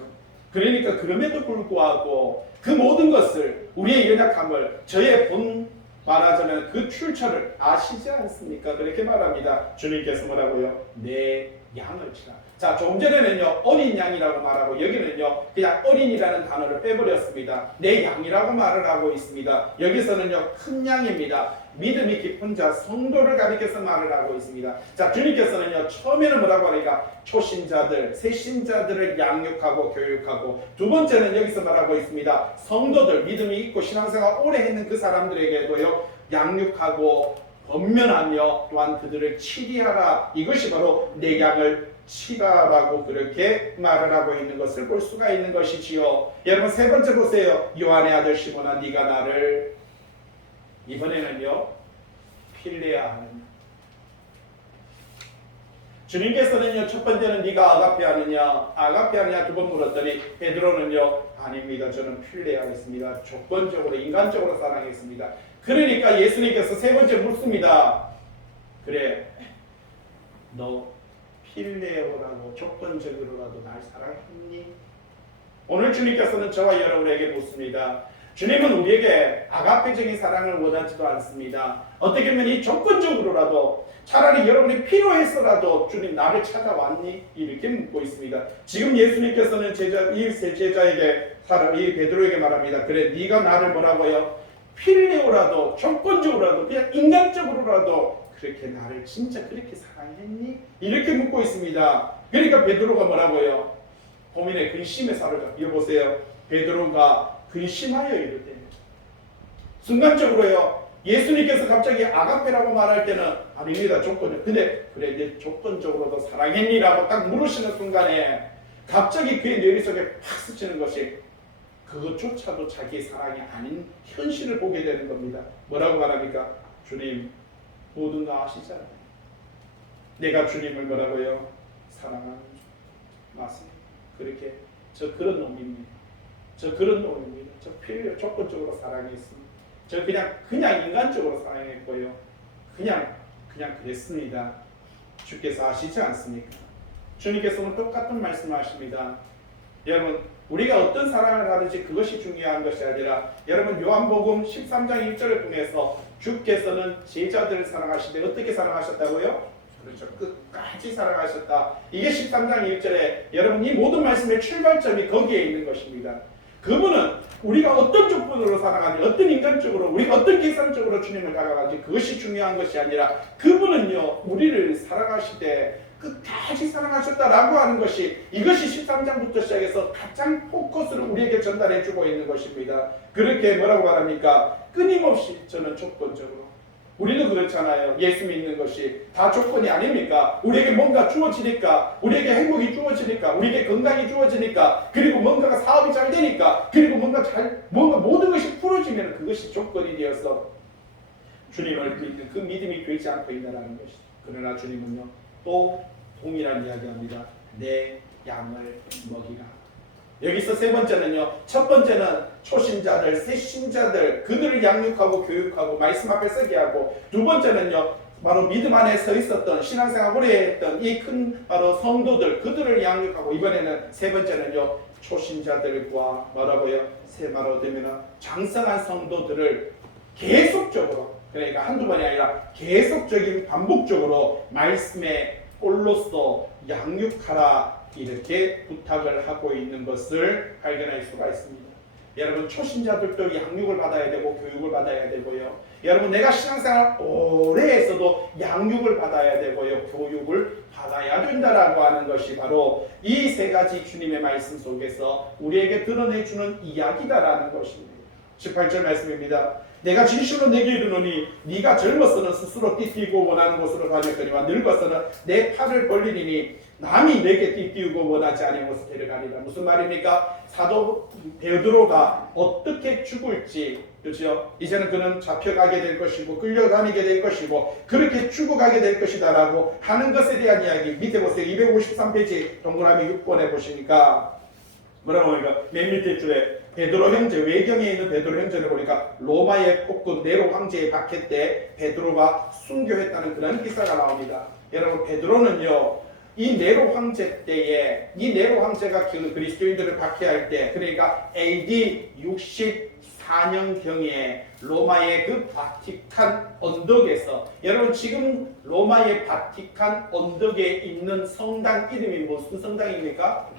그러니까 그럼에도 불구하고 그 모든 것을 우리의 연약함을 저의 본 말하자면 그 출처를 아시지 않습니까? 그렇게 말합니다. 주님께서 뭐라고요? 내 양을 치라. 자, 조금 전에는요 어린 양이라고 말하고 여기는요 그냥 어린이라는 단어를 빼버렸습니다. 내 양이라고 말을 하고 있습니다. 여기서는요 큰 양입니다. 믿음이 깊은 자, 성도를 가리켜서 말을 하고 있습니다. 자, 주님께서는요 처음에는 뭐라고 하니까 초신자들, 새신자들을 양육하고 교육하고, 두 번째는 여기서 말하고 있습니다. 성도들, 믿음이 있고 신앙생활 오래 했는 그 사람들에게도요 양육하고 권면하며 또한 그들을 치리하라. 이것이 바로 내 양을 치라라고 그렇게 말을 하고 있는 것을 볼 수가 있는 것이지요. 여러분 세 번째 보세요. 요한의 아들 시몬아 네가 나를, 이번에는요 필레아하느냐. 주님께서는요 첫 번째는 네가 아가페 하느냐 두 번 물었더니 베드로는요 아닙니다. 저는 필레아했습니다. 조건적으로 인간적으로 사랑했습니다. 그러니까 예수님께서 세 번째 묻습니다. 그래 너 필레오라고 조건적으로라도 날 사랑했니? 오늘 주님께서는 저와 여러분에게 묻습니다. 주님은 우리에게 아가페적인 사랑을 원하지도 않습니다. 어떻게 보면 이 조건적으로라도 차라리 여러분이 필요해서라도 주님 나를 찾아왔니? 이렇게 묻고 있습니다. 지금 예수님께서는 이 제자에게 이 베드로에게 말합니다. 그래 네가 나를 뭐라고요? 필레오라도 조건적으로라도 그냥 인간적으로라도 그렇게 나를 진짜 그렇게 사랑했니? 이렇게 묻고 있습니다. 그러니까 베드로가 뭐라고요? 고민에 근심에 사로잡. 여보세요. 베드로가 근심하여 이르되 순간적으로요. 예수님께서 갑자기 아가페라고 말할 때는 아닙니다. 조건적. 근데 그래 내 조건적으로도 사랑했니라고 딱 물으시는 순간에 갑자기 그의 뇌리 속에 팍 스치는 것이 그것조차도 자기의 사랑이 아닌 현실을 보게 되는 겁니다. 뭐라고 말합니까? 주님 모든 거 아시잖아요. 내가 주님을 뭐라고요? 사랑하는 주. 맞습니다. 그렇게 저 그런 놈입니다. 저 그런 놈입니다. 저 필요 조건적으로 사랑했습니다. 저 그냥 인간적으로 사랑했고요. 그냥 그랬습니다. 주께서 아시지 않습니까? 주님께서는 똑같은 말씀을 하십니다. 여러분 우리가 어떤 사랑을 하는지 그것이 중요한 것이 아니라 여러분 요한복음 13장 1절을 통해서 주께서는 제자들을 사랑하시되 어떻게 사랑하셨다고요? 그렇죠. 끝까지 사랑하셨다. 이게 13장 1절에 여러분 이 모든 말씀의 출발점이 거기에 있는 것입니다. 그분은 우리가 어떤 조건으로 살아가는지 어떤 인간적으로 우리가 어떤 계산적으로 주님을 다가가는지 그것이 중요한 것이 아니라 그분은요 우리를 사랑하시되 끝까지 사랑하셨다라고 하는 것이 이것이 13장부터 시작해서 가장 포커스를 우리에게 전달해 주고 있는 것입니다. 그렇게 뭐라고 말합니까? 끊임없이 저는 조건적으로 우리도 그렇잖아요. 예수 믿는 것이 다 조건이 아닙니까? 우리에게 뭔가 주어지니까 우리에게 행복이 주어지니까 우리에게 건강이 주어지니까 그리고 뭔가가 사업이 잘 되니까 그리고 뭔가 모든 것이 풀어지면 그것이 조건이 되어서 주님을 믿는 그 믿음이 되지 않고 있다는 것이죠. 그러나 주님은요 또 동일한 이야기합니다. 내 양을 먹이라. 여기서 세 번째는요. 첫 번째는 초신자들, 새신자들 그들을 양육하고 교육하고 말씀 앞에 서게 하고 두 번째는요. 바로 믿음 안에 서 있었던 신앙생활 오래 했던 이 큰 바로 성도들 그들을 양육하고 이번에는 세 번째는요. 초신자들과 뭐라고요? 새 말로 되면 장성한 성도들을 계속적으로 그러니까 한두 번이 아니라 계속적인 반복적으로 말씀의 꼴로서 양육하라 이렇게 부탁을 하고 있는 것을 발견할 수가 있습니다. 여러분 초신자들도 양육을 받아야 되고 교육을 받아야 되고요. 여러분 내가 신앙생활 오래 했어도 양육을 받아야 되고요. 교육을 받아야 된다라고 하는 것이 바로 이 세 가지 주님의 말씀 속에서 우리에게 드러내주는 이야기다라는 것입니다. 18절 말씀입니다. 내가 진실로 내게 이르노니 네가 젊어서는 스스로 띠띠고 원하는 곳으로 다녔거니와 늙어서는 내 팔을 벌리리니 남이 내게 띠띠우고 원하지 않은 곳에 데려가리라. 무슨 말입니까? 사도 베드로가 어떻게 죽을지 그렇죠? 이제는 그는 잡혀가게 될 것이고 끌려다니게 될 것이고 그렇게 죽어가게 될 것이다 라고 하는 것에 대한 이야기 밑에 보세요. 253페이지 동그라미 6번에 보시니까 뭐라고 하니까 맨 밑에 줄에 베드로 형제 외경에 있는 베드로 형제를 보니까 로마의 폭군 네로 황제의 박해 때 베드로가 순교했다는 그런 기사가 나옵니다. 여러분 베드로는요 이 네로 황제 때에 이 네로 황제가 그리스도인들을 박해할 때 그러니까 AD 64년경에 로마의 그 바티칸 언덕에서 여러분 지금 로마의 바티칸 언덕에 있는 성당 이름이 무슨 성당입니까?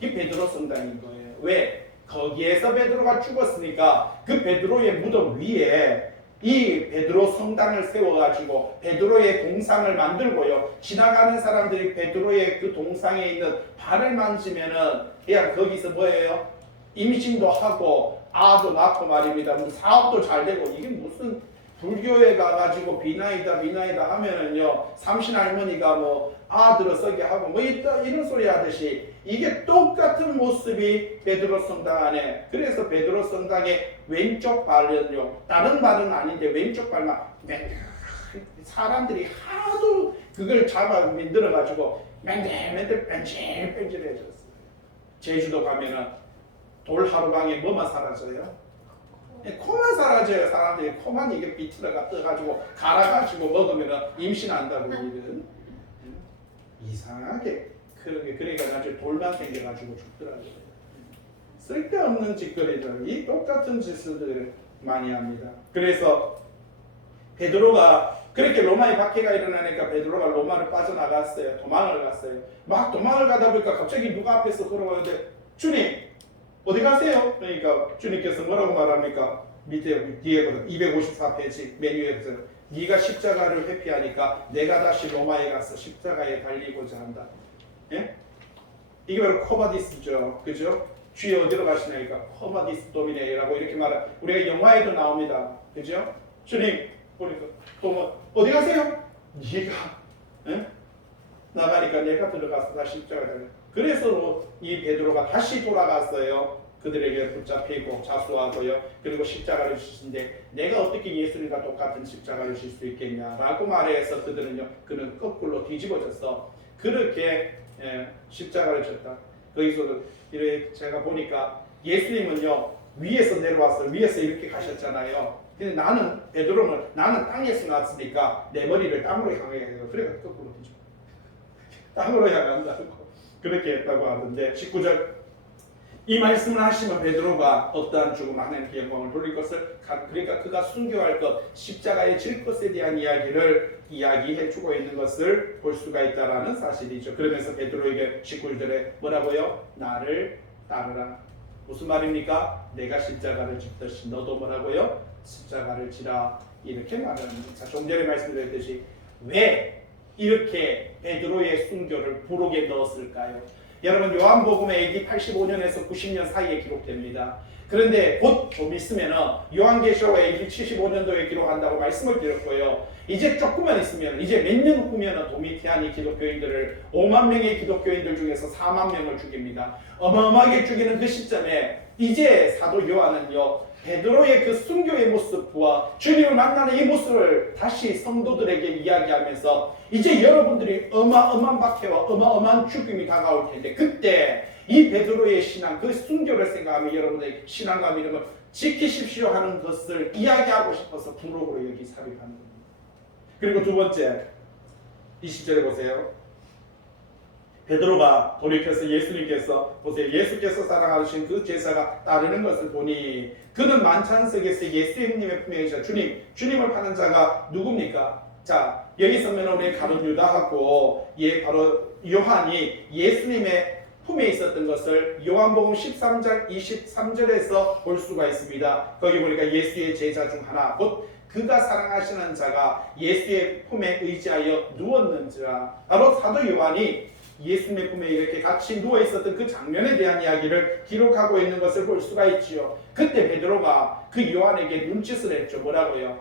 이 베드로 성당인 거예요. 왜? 거기에서 베드로가 죽었으니까 그 베드로의 무덤 위에 이 베드로 성당을 세워가지고 베드로의 동상을 만들고요. 지나가는 사람들이 베드로의 그 동상에 있는 발을 만지면은 그냥 거기서 뭐예요? 임신도 하고 아도 낳고 말입니다. 사업도 잘 되고 이게 무슨 불교에 가가지고 비나이다 하면은요 삼신 할머니가 뭐 아들을 쓰게 하고 뭐 이런 소리 하듯이 이게 똑같은 모습이 베드로 성당 안에 그래서 베드로 성당의 왼쪽 발은요 다른 발은 아닌데 왼쪽 발만 사람들이 하도 그걸 잡아 만들어 가지고 맨들 뺀질해졌어요. 제주도 가면은 돌 하루방에 뭐만 사라져요? 코만 사라져요. 사람들이 코만 이게 비틀어가 떠가지고 갈아가지고 먹으면 임신한다고 이런 이상하게 그러니까 나중에 돌만 생겨가지고 죽더라고요. 쓸데없는 짓거리들 이 똑같은 짓을 많이 합니다. 그래서 베드로가 그렇게 로마의 박해가 일어나니까 베드로가 로마를 빠져나갔어요. 도망을 갔어요. 막 도망을 가다 보니까 갑자기 누가 앞에서 걸어오는데 주님 어디 가세요? 그러니까 주님께서 뭐라고 말합니까? 밑에 뒤에 보다 254페이지 메뉴에 보세요. 네가 십자가를 회피하니까 내가 다시 로마에 가서 십자가에 달리고자 한다. 예? 이게 바로 코바디스죠. 그죠? 주여 어디로 가시냐니까 코바디스 도미네라고 이렇게 말하. 우리가 영화에도 나옵니다. 그죠? 주님 보니까 또 뭐 어디 가세요? 네가 예? 나가니까 내가 들어가서 다시 십자가에 달려. 그래서 이 베드로가 다시 돌아갔어요. 그들에게 붙잡히고 자수하고요. 그리고 십자가를 지신데 내가 어떻게 예수님과 똑같은 십자가를 질 수 있겠냐라고 말해서 그는 거꾸로 뒤집어져서 그렇게 십자가를 졌다. 거기서도 이렇게 제가 보니까 예수님은요 위에서 내려와서 위에서 이렇게 가셨잖아요. 근데 베드로는 나는 땅에서 났으니까 내 머리를 땅으로 향하게 해요. 그래서 거꾸로 뒤집어 땅으로 향한다고 그렇게 했다고 하던데 19절 이 말씀을 하시면 베드로가 어떠한 죽음 하나님께 영광을 돌릴 것을 그러니까 그가 순교할 것 십자가에 질 것에 대한 이야기를 이야기해 주고 있는 것을 볼 수가 있다라는 사실이죠. 그러면서 베드로에게 19절에 뭐라고요? 나를 따르라. 무슨 말입니까? 내가 십자가를 짓듯이 너도 뭐라고요? 십자가를 지라 이렇게 말합니다. 자, 좀 전에 말씀드렸듯이 왜 이렇게 베드로의 순교를 부록에 넣었을까요? 여러분 요한복음에 AD 85년에서 90년 사이에 기록됩니다. 그런데 곧 좀 있으면 요한계시록 AD 75년도에 기록한다고 말씀을 드렸고요. 이제 조금만 있으면 이제 몇 년 후면 도미티안이 기독교인들을 5만 명의 기독교인들 중에서 4만 명을 죽입니다. 어마어마하게 죽이는 그 시점에 이제 사도 요한은요 베드로의 그 순교의 모습과 주님을 만나는 이 모습을 다시 성도들에게 이야기하면서 이제 여러분들이 어마어마한 박해와 어마어마한 죽음이 다가올 텐데 그때 이 베드로의 신앙, 그 순교를 생각하면 여러분의 신앙과 믿음을 지키십시오 하는 것을 이야기하고 싶어서 부록으로 여기 삽입하는 겁니다. 그리고 두 번째 20절에 보세요. 베드로가 돌이켜서 예수님께서 보세요. 예수께서 사랑하신 그 제사가 따르는 것을 보니 그는 만찬석에서 예수님의 품에 계셔 주님을 파는 자가 누굽니까? 자 여기 서면 우리 가룟 유다하고 바로 요한이 예수님의 품에 있었던 것을 요한복음 13장 23절에서 볼 수가 있습니다. 거기 보니까 예수의 제자 중 하나 곧 그가 사랑하시는 자가 예수의 품에 의지하여 누웠는지라. 바로 사도 요한이 예수님의 품에 이렇게 같이 누워 있었던 그 장면에 대한 이야기를 기록하고 있는 것을 볼 수가 있지요. 그때 베드로가 그 요한에게 눈짓을 했죠. 뭐라고요?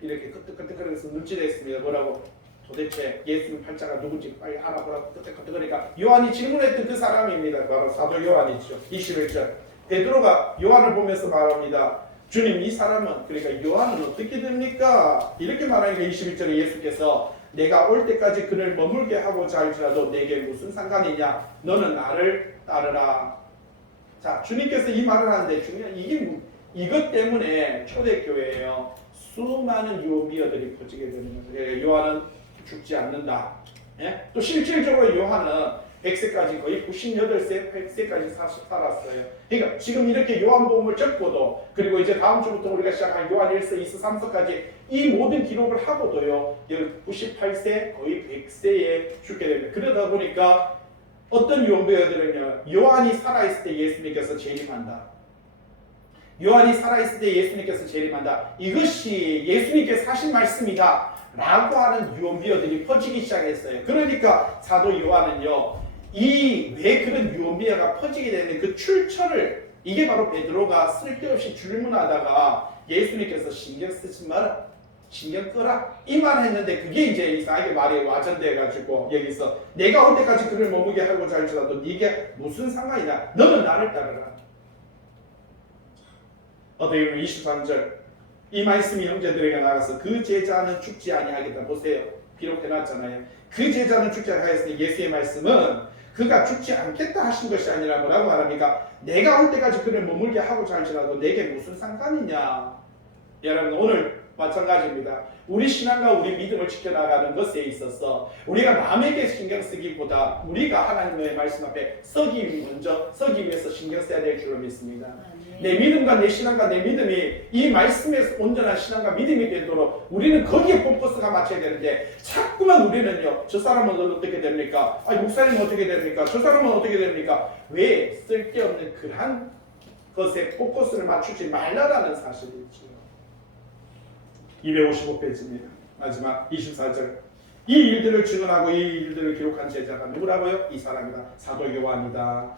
이렇게 끄떡끄떡거리면서 눈짓을 했습니다. 뭐라고? 도대체 예수님 팔자가 누군지 빨리 알아보라고 끄떡끄떡거리니까 요한이 질문했던 그 사람입니다. 바로 사도 요한이죠. 21절 베드로가 요한을 보면서 말합니다. 주님 이 사람은 그러니까 요한은 어떻게 됩니까? 이렇게 말하니까 21절에 예수께서 내가 올 때까지 그를 머물게 하고자 할지라도 내게 무슨 상관이냐? 너는 나를 따르라. 자, 주님께서 이 말을 하는데 중요한 이것 때문에 초대교회에요. 수많은 유언비어들이 퍼지게 되는 거예요. 요한은 죽지 않는다. 예? 또 실질적으로 요한은 100세까지 거의 98세, 100세까지 살았어요. 그러니까 지금 이렇게 요한복음을 적고도 그리고 이제 다음 주부터 우리가 시작한 요한 1서, 2서, 3서까지 이 모든 기록을 하고도요. 98세, 거의 100세에 죽게 됩니다. 그러다 보니까 어떤 유언비어들은요. 요한이 살아있을 때 예수님께서 재림한다. 요한이 살아있을 때 예수님께서 재림한다. 이것이 예수님께서 하신 말씀이다. 라고 하는 유언비어들이 퍼지기 시작했어요. 그러니까 사도 요한은요. 왜 그런 유언비어가 퍼지게 되는 그 출처를 이게 바로 베드로가 쓸데없이 질문하다가 예수님께서 신경 쓰지 마라. 신경 끄라. 이 말 했는데 그게 이제 이상하게 말이 와전돼가지고 여기서 내가 올 때까지 그를 머무게 하고자 할지라도 네게 무슨 상관이냐. 너는 나를 따르라. 어떻게 보면 23절 이 말씀이 형제들에게 나가서 그 제자는 죽지 아니하겠다. 보세요. 기록해놨잖아요. 그 제자는 죽지 아니하겠으니 예수의 말씀은 그가 죽지 않겠다 하신 것이 아니라 뭐라고 말합니까? 내가 올 때까지 그를 머물게 하고자 할지라도 내게 무슨 상관이냐. 여러분 오늘 마찬가지입니다. 우리 신앙과 우리 믿음을 지켜나가는 것에 있어서 우리가 남에게 신경 쓰기보다 우리가 하나님의 말씀 앞에 서기 위해서 신경 써야 될 줄로 믿습니다. 내 믿음과 내 신앙과 내 믿음이 이 말씀에서 온전한 신앙과 믿음이 되도록 우리는 거기에 포커스가 맞춰야 되는데 자꾸만 우리는요. 저 사람은 어떻게 됩니까? 목사님은 어떻게 됩니까? 저 사람은 어떻게 됩니까? 왜 쓸데없는 그러한 것에 포커스를 맞추지 말라라는 사실이지요. 255페이지입니다. 마지막 24절. 이 일들을 증언하고 이 일들을 기록한 제자가 누구라고요? 이 사람이다. 사도 요한이다.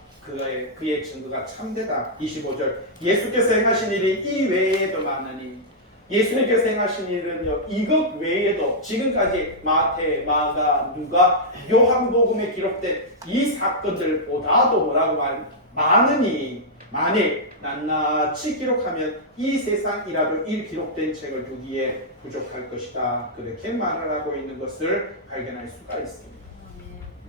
그의 증거가 참되다. 25절. 예수께서 행하신 일이 이 외에도 많으니 예수님께서 행하신 일은요, 이것 외에도 지금까지 마태, 마가, 누가, 요한복음에 기록된 이 사건들보다도 뭐라고 많으니 만일 낱낱이 기록하면 이 세상이라도 이 기록된 책을 두기에 부족할 것이다. 그렇게 말을 하고 있는 것을 발견할 수가 있습니다.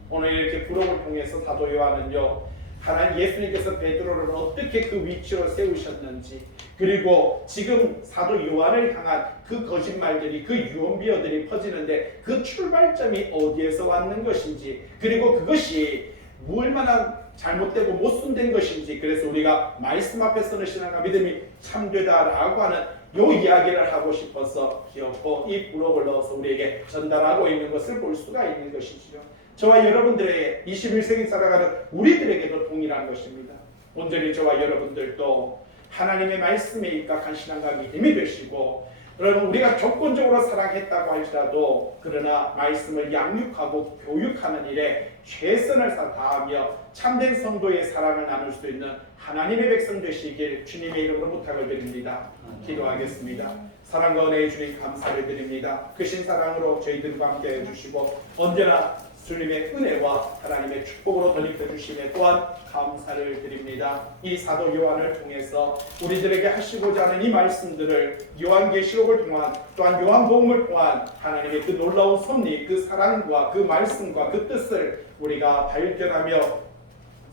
오늘 이렇게 부록을 통해서 사도 요한은요, 하나님 예수님께서 베드로를 어떻게 그 위치로 세우셨는지, 그리고 지금 사도 요한을 향한 그 거짓말들이, 그 유언비어들이 퍼지는데 그 출발점이 어디에서 왔는 것인지, 그리고 그것이 얼마나 잘못되고 못순된 것인지, 그래서 우리가 말씀 앞에서는 신앙과 믿음이 참되다라고 하는 요 이야기를 하고 싶어서 기억고 이 부록을 넣어서 우리에게 전달하고 있는 것을 볼 수가 있는 것이지요. 저와 여러분들의 21세기 살아가는 우리들에게도 동일한 것입니다. 온전히 저와 여러분들도 하나님의 말씀에 입각한 신앙과 믿음이 되시고, 여러분 우리가 조건적으로 사랑했다고 할지라도 그러나 말씀을 양육하고 교육하는 일에 최선을 다하며 참된 성도의 사랑을 나눌 수 있는 하나님의 백성 되시길 주님의 이름으로 부탁을 드립니다. 기도하겠습니다. 사랑과 은혜의 주님 감사를 드립니다. 크신 사랑으로 저희들과 함께 해주시고 언제나 주님의 은혜와 하나님의 축복으로 덧입혀 주심에 또한 감사를 드립니다. 이 사도 요한을 통해서 우리들에게 하시고자 하는 이 말씀들을 요한계시록을 통한, 또한 요한복음을 통한 하나님의 그 놀라운 섭리, 그 사랑과 그 말씀과 그 뜻을 우리가 발견하며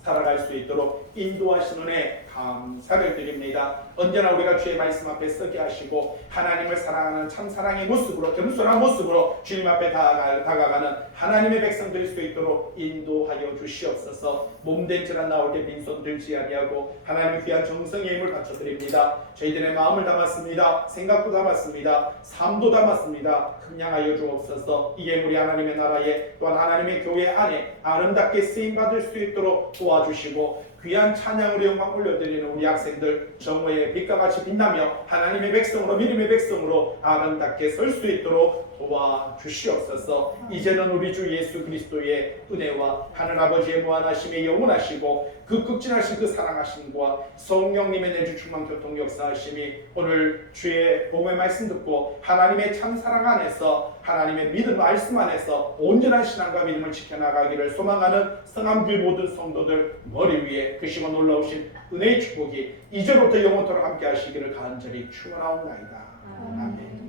살아갈 수 있도록 인도하신 은혜 감사를 드립니다. 언제나 우리가 주의 말씀 앞에 서게 하시고 하나님을 사랑하는 참사랑의 모습으로, 겸손한 모습으로 주님 앞에 다가가는 하나님의 백성 될 수 있도록 인도하여 주시옵소서. 몸된 자란 나올 때 빈손 들지 아니하고 하나님의 귀한 정성의 힘을 바쳐드립니다. 저희들의 마음을 담았습니다. 생각도 담았습니다. 삶도 담았습니다. 함양하여 주옵소서. 이 예물이 하나님의 나라에 또한 하나님의 교회 안에 아름답게 쓰임받을 수 있도록 도와주시고 귀한 찬양으로 영광 올려드리는 우리 학생들 정오의 빛과 같이 빛나며 하나님의 백성으로, 믿음의 백성으로 아름답게 설 수 있도록 도와주시옵소서. 이제는 우리 주 예수 그리스도의 은혜와 하늘아버지의 무한하심의 영원하시고 그 극진하신 그 사랑하심과 성령님의 내주 충만 교통 역사하심이 오늘 주의 복음의 말씀 듣고 하나님의 참사랑 안에서, 하나님의 믿음 말씀 안에서 온전한 신앙과 믿음을 지켜나가기를 소망하는 성함길 모든 성도들 머리 위에 크시고 놀라우신 은혜의 축복이 이제부터 영원토록 함께 하시기를 간절히 축원하옵나이다. 아멘.